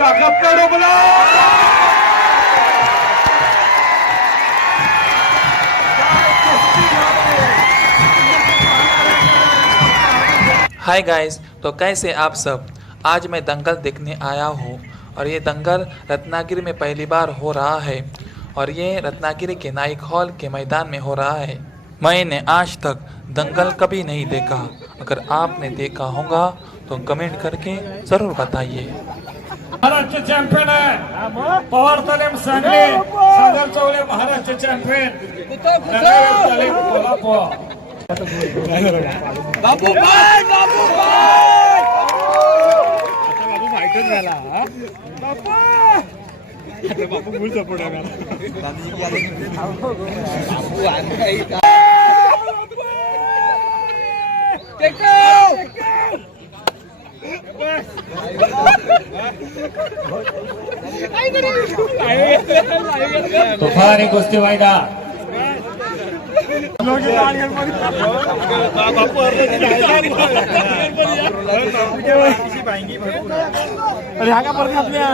Hi guys, तो कैसे आप सब। आज मैं दंगल देखने आया हूँ और ये दंगल रत्नागिरी में पहली बार हो रहा है और ये रत्नागिरी के नाइक हॉल के मैदान में हो रहा है। मैंने आज तक दंगल कभी नहीं देखा। अगर आपने देखा होगा तो कमेंट करके ज़रूर बताइए। महाराष्ट्र चॅम्पियन आहे पवार तालीम सांगली, सागर चौले महाराष्ट्र चॅम्पियन, नगर तालीम कोल्हापूर। बापू भाई माहितच झाला बापू फुल सपोर्ट आहे तुफानी कुस्ती मैदान अरे हा का परत घातल्या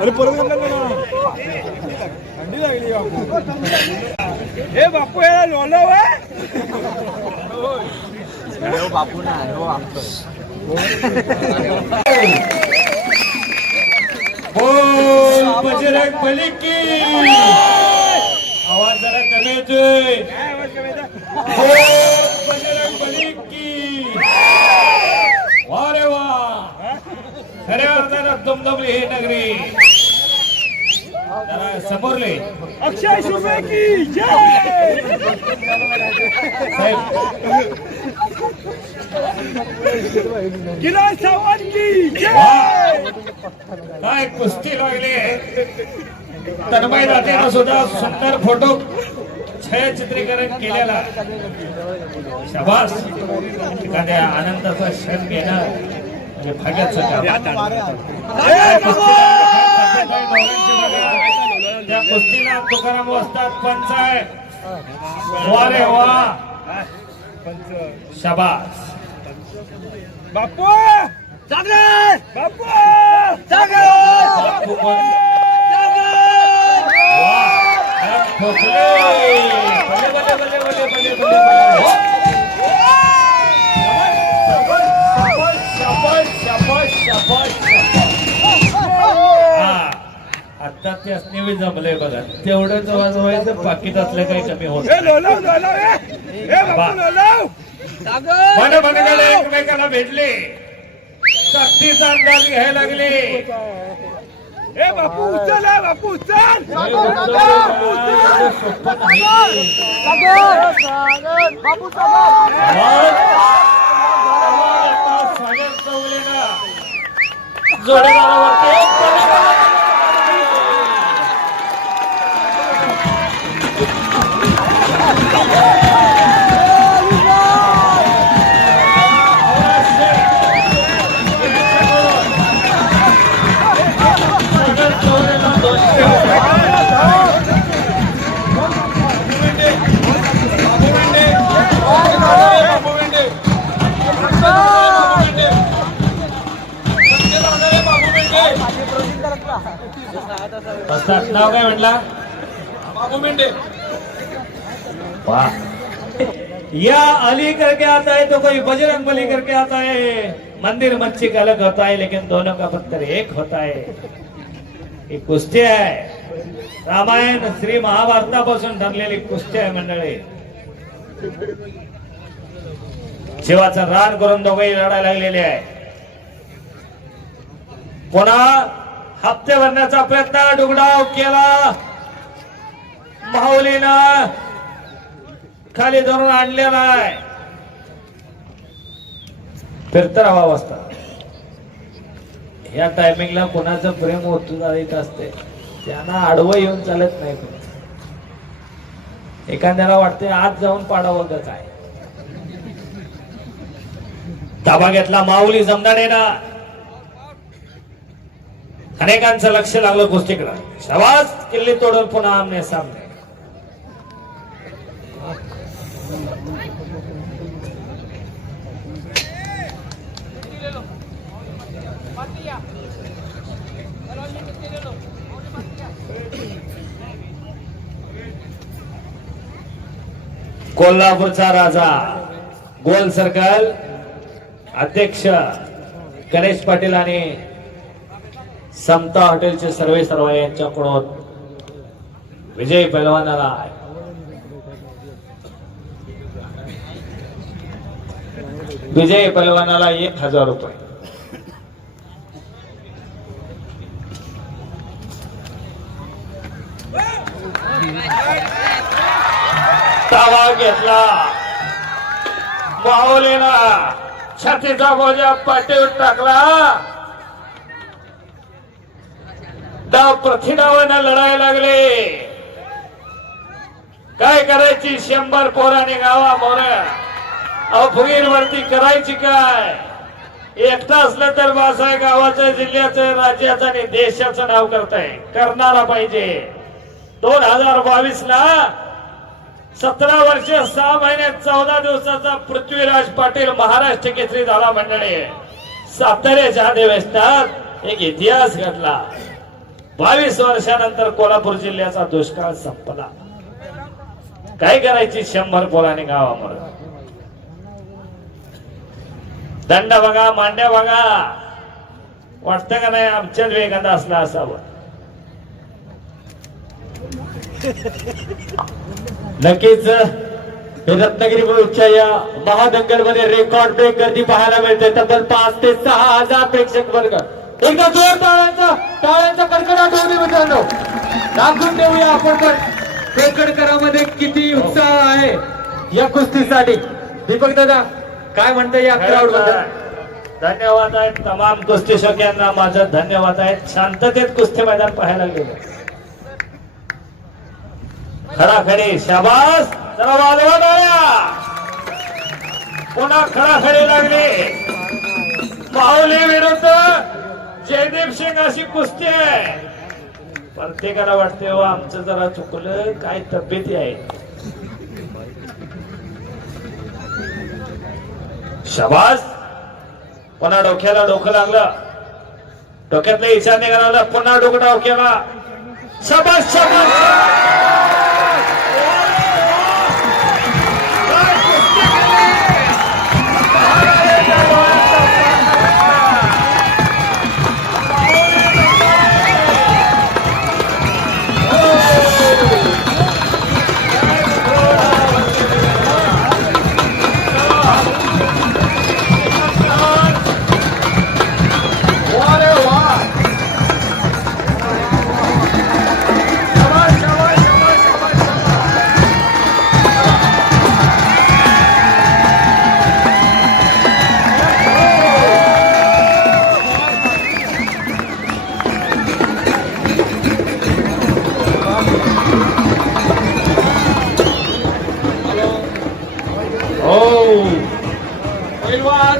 अरे परत घातल्या थंडी लागली बापू हे बापू याला लोलो बापू ना बोल बजरंग बली की आवाज जरा कमी येतोय। बोल बजरंग बली की वा रे वा खऱ्या अर्थानं दमदमली ही नगरी। जरा समोरले अक्षय शुभे की जय गिला सावंत की जय। काय कुस्ती लागली तन्मय दातेनं सुद्धा सुंदर फोटो छायाचित्रीकरण केलेला शाबास। एखाद्या आनंदाचा क्षण घेणं म्हणजे भाग्याचं त्या कुस्तीला तुकाराम वस्ताद पंच आहे। वा रे वा शाबास बापू चांगले बापू चांगले बापू आता ते असणे जमलंय बघा तेवढंच वाजवायचं पाकिट असलं काही कमी होत एकमेकाला भेटले सक्तीचा अंदाज घ्यायला लागले। ए बापू उचल बापू उचल सागर चौलेला जोडीदारावरती नाव काय म्हटला बाबू मेंढे। या अली करके आता है तो कोई बजरंग बली करके आता है। मंदिर मस्जिद अलग होता है लेकिन दोनों का पत्थर एक होता है। एक कुस्ती आहे रामायण श्री महाभारतापासून ठरलेली कुस्ती आहे मंडळी। जीवाचं रान करून दोघेही लढायला लागलेले आहे। पुन्हा हप्ते भरण्याचा प्रयत्न डुगडाव केला माऊलीनं खाली धरून आणलेला आहे। फिरता राहा अवस्था या टायमिंगला कोणाचं प्रेम ओतून जात असते त्यांना आडवं येऊन चालत नाही। एखाद्याला वाटते आज जाऊन पाडावं का काय। ताबा घेतला माऊली जमदाडेनं। अनेकांचं लक्ष लागलं कुस्तीकडे। शाबास किल्ली तोडून पुन्हा आमने सामने। कोल्हापूरचा राजा गोल सर्कल अध्यक्ष गणेश पाटील आणि समता हॉटेलचे सर्व यांच्याकडून विजय पैलवानाला विजय पैलवानाला 1000 रुपये. तावा घेतला माऊलीना छातीचा बोजा पाठीवर टाकला. डाव प्रतिडावानं लढायला लागले. काय करायची 100 पोराने गावा मोर फुगीर वरती करायची काय. एकटा असलं तर माझा गावाचं जिल्ह्याचं राज्याचं आणि देशाचं नाव करताय करणारा पाहिजे. 2022 ला 17 वर्ष 6 महिने 14 दिवसाचा पृथ्वीराज पाटील महाराष्ट्र केसरी झाला. मंडळी साताऱ्याच्या अधिवेशनात एक इतिहास घडला. 22 वर्षानंतर कोल्हापूर जिल्ह्याचा दुष्काळ संपला. काय करायची 100 पोराने गावावर. दंड बघा मांड्या बघा वाटतं का नाही आमच्याच वेगात असला असावं. नक्कीच रत्नागिरी मुळूच्या या महादंगल मध्ये रेकॉर्ड ब्रेक गर्दी पाहायला मिळते. तब्बल 5 ते 6 हजार प्रेक्षक वर्ग. एकदा जोर टाळ्यांचा कडकडाट होऊ दे मित्रांनो. दाखवून देऊया आपण पण पेकडकरामध्ये किती उत्साह आहे या कुस्तीसाठी. दीपक दादा काय म्हणते या क्राऊड बद्दल. धन्यवाद आहेत तमाम कुस्ती शौकीयांना माझं धन्यवाद आहे. शांततेत कुस्ती मैदान पाहायला गेलं. खडाखडे शाबास जरा वाजवा टाळ्या. पुन्हा खडाखडे लागले. माऊली विरुद्ध जयदीप सिंग अशी कुस्ती आहे. प्रत्येकाला वाटते हो आमचं जरा चुकलं काय तब्येती आहे. शाबास पुन्हा डोक्याला डोकं लागलं. डोक्यातलं इशाने करायला पुन्हा डोकं डोक्याला. शाबास शाबास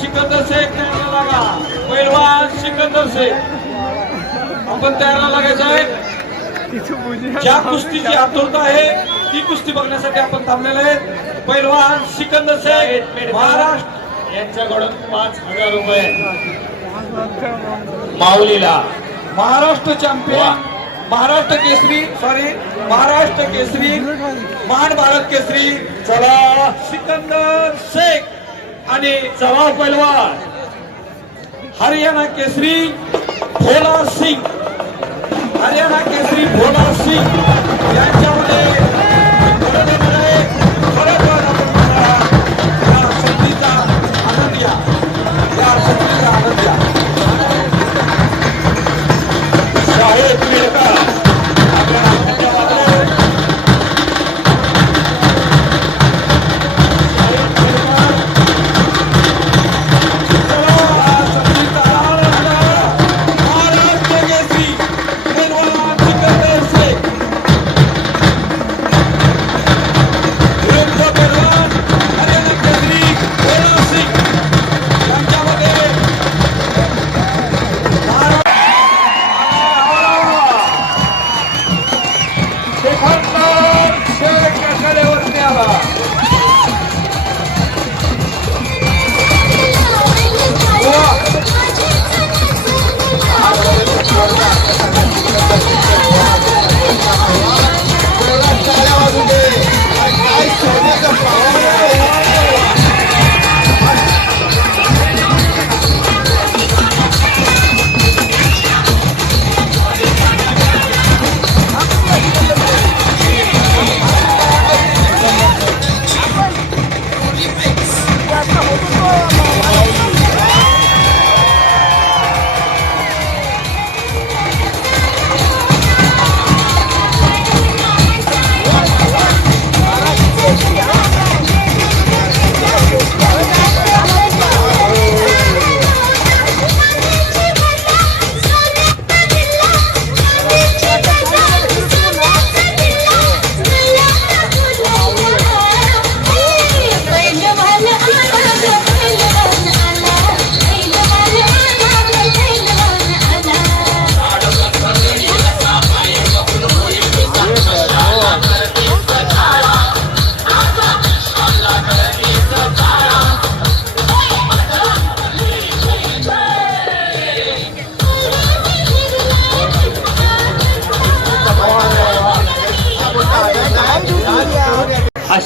सिकंदर शेख तयार लागा. पैलवान सिकंदर शेख आपण तयार लागायचं आहे. ज्या कुस्तीची आतुरता आहे ती कुस्ती बघण्यासाठी आपण थांबलेले आहेत. पैलवान सिकंदर शेख महाराष्ट्र यांच्याकडून 5000 रुपये. माऊलीला महाराष्ट्र चॅम्पियन महाराष्ट्र केसरी महान भारत केसरी चला सिकंदर शेख आणि जवाब पैलवान हरियाणा केसरी भोला सिंग. हरियाणा केसरी भोला सिंग यांच्यामध्ये संधीचा आनंद घ्या. या संधीचा आनंद घ्या. साहेब मिळका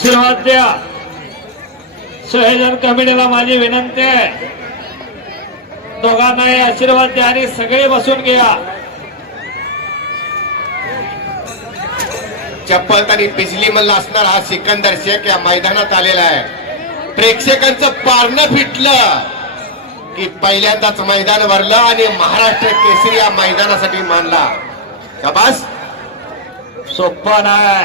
आशीर्वाद द्या. संयोजन कमिटीला माझी विनंती आहे, दोघांनाही आशीर्वाद द्या आणि सगळे बसून घ्या. चप्पल आणि बिजली मल्ला असणार हा सिकंदर शेख या मैदानात आलेला आहे. प्रेक्षकांचं पारणं फिटलं की पहिल्यांदाच मैदान भरलं आणि महाराष्ट्र केसरी या मैदानासाठी मानला. शाबास. सोपं नाही,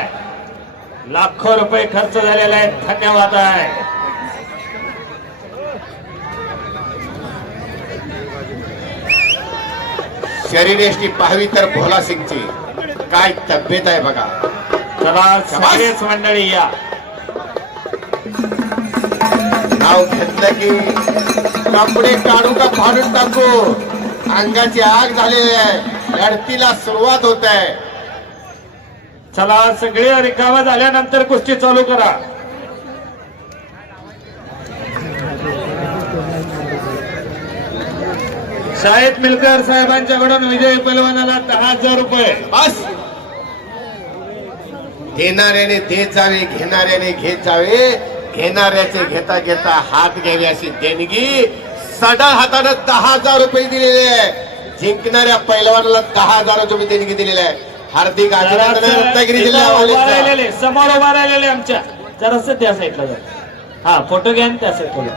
लाखो रुपये खर्च झालेला आहे. धन्यवाद आहे. शरीरेष्टी पाहावी तर भोला सिंगची काय तब्येत आहे बघा. चला सगळेच मंडळी या. नाव घेतलं की कपडे काढू का फाडून टाकू, अंगाची आग झालेली आहे. लढतीला सुरुवात होत आहे. चला सगळे रिकामा झाल्यानंतर कुस्ती चालू करा. शाहिद मिलकर साहेबांच्याकडून विजयी पैलवानाला 10,000 रुपये. बस. देणाऱ्याने देत जावे, घेणाऱ्याने घेत जावे. घेणाऱ्याचे घेता घेता हात घ्यावे अशी देणगी सडा हाताने 10,000 रुपये दिलेले आहे. जिंकणाऱ्या पैलवानाला 10,000 रुपये देणगी दिलेली आहे. हार्दिक अभिनंदन. रत्नागिरी जिल्हा समोर उभा राहिलेले आमच्या जरासं त्या साईडला जा. हा फोटो घ्या त्या साईडला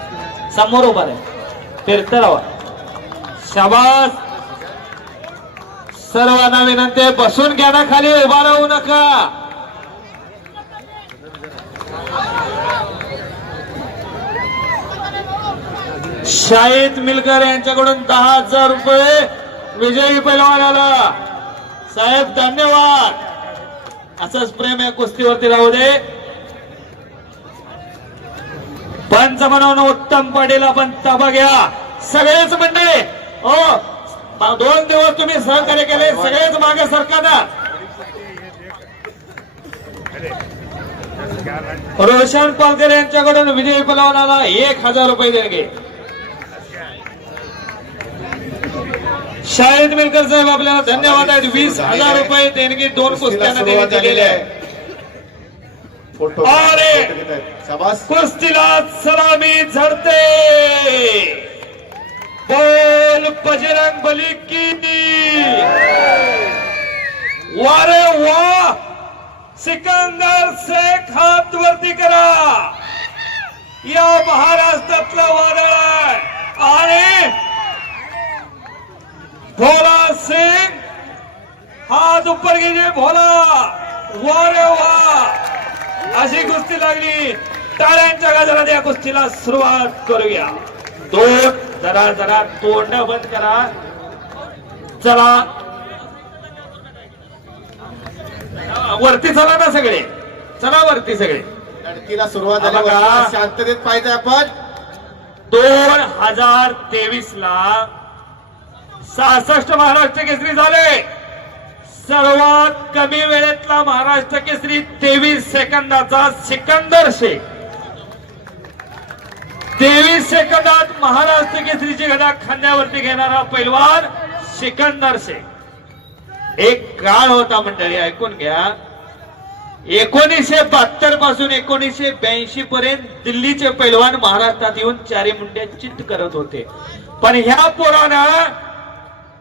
समोर उभा राहा. फिरत राहा. शाबास. सर्वांना विनंती आहे, बसून घ्या ना, खाली उभा राहू नका. शाहिद मिलकर यांच्याकडून 10,000 रुपये विजयी पैलवानाला. साहेब धन्यवाद. असंच प्रेम या कुस्तीवरती राहू दे. पंच म्हणून उत्तम पाटील आपण ताबा घ्या. सगळेच मंडळी हो, 2 दिवस तुम्ही सहकार्य केले, सगळेच मागे सरकारना. रोशन पालकर यांच्याकडून विजयी पैलवानाला 1,000 रुपये देणगे. शाहिद मिलकर साहेब आपल्याला धन्यवाद आहेत. 20,000 रुपये देणगी 2 कुस्त्यांना देण्यात आलेले आहे. फोटो. अरे शाबास. कुस्तीला सलामी झडते. बोल बजरंग बली की. वारे वा. सिकंदर शेख हात वरती करा. या महाराष्ट्रातला वादळ आहे आणि भोला सिंग हात ऊपर कीजिए. भोला. वारे वा. अशी कुस्ती लागली. टाळ्यांच्या गजरात या कुस्तीला सुरुवात करूया. जरा तोंड बंद करा. चला वरती चला ना सगळे. चला वरती सगळे. लढतीला सुरुवात बघा. झाली. शांततेत पाहिजे आपण. 2023 ला 66 महाराष्ट्र केसरी झाले. सर्वात कमी वेळेतला महाराष्ट्र केसरी 23 सेकंदाचा सिकंदर शेख. 23 सेकंदात महाराष्ट्र केसरीची गदा खांद्यावरती घेणारा पैलवान सिकंदर शेख. एक काळ होता मंडळी, ऐकून घ्या. 1972 पासून 1982 पर्यंत दिल्लीचे पैलवान महाराष्ट्रात येऊन चारी मुंड्या चित करत होते. पण ह्या पोरानं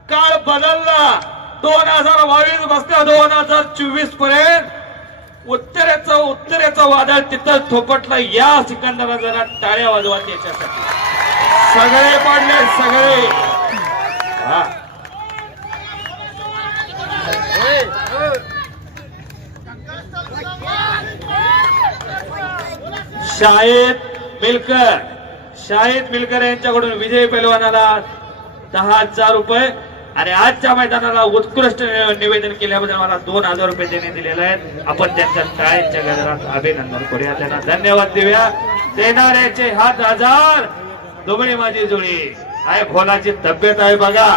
काळ बदलला. 2022 बसल्या 2024 पर्यंत उत्तरेचं वादळ तिथं थोपटलं. या सिकंदरला जरा टाळ्या वाजवा त्याच्यासाठी. सगळे पडले सगळे. शाहिद मिलकर यांच्याकडून विजयी पैलवानाला 10,000 रुपये आणि आजच्या मैदानाला उत्कृष्ट निवेदन केल्याबद्दल मला 2,000 रुपये देण्यात दिलेले आहेत. आपण त्यांच्या टाळ्यांच्या गजरात अभिनंदन करूया. त्यांना धन्यवाद देऊया. देणाऱ्याचे हात 1000. दोघी माझी जोडी आहे. भोलाची तब्येत आहे बघा.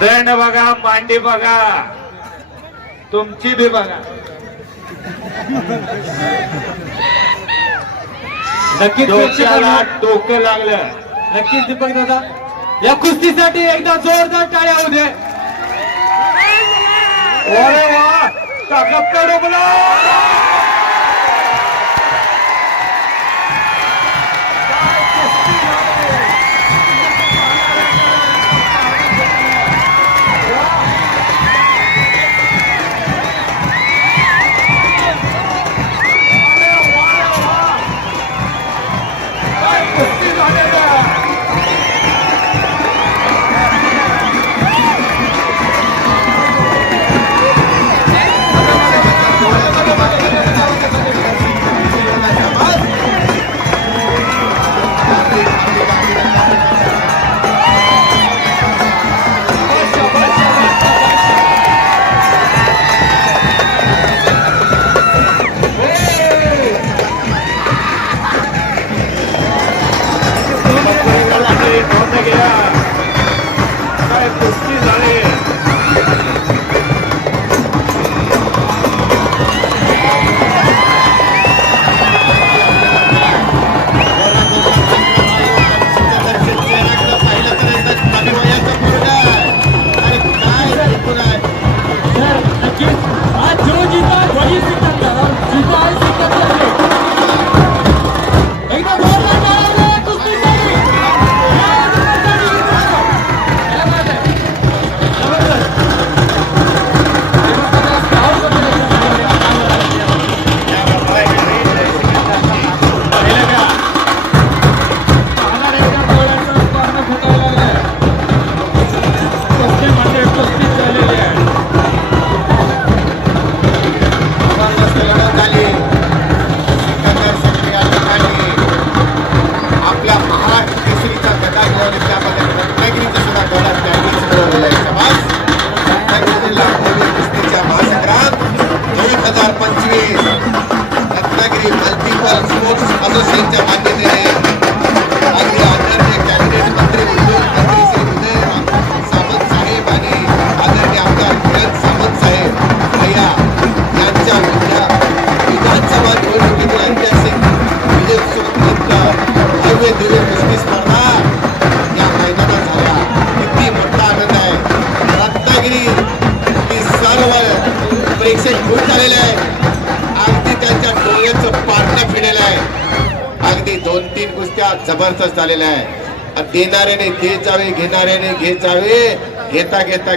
दंड बघा, मांडी बघा, तुमची बी बघा. नक्कीच डोकं लागलं. नक्कीच दीपक दादा या कुस्तीसाठी एकदा जोरदार टाळ्या होऊ दे. अरे वा. काका डोबला कुस्ती झाली प्रेक्षक खूप झालेले आहे. अगदी त्यांच्या डोळ्याचं पारणं फिरलेलं आहे. अगदी 2-3 कुस्त्या जबरदस्त झालेल्या आहे. देणाऱ्याने देत जावे, घेणाऱ्याने घेत जावे. घेता घेता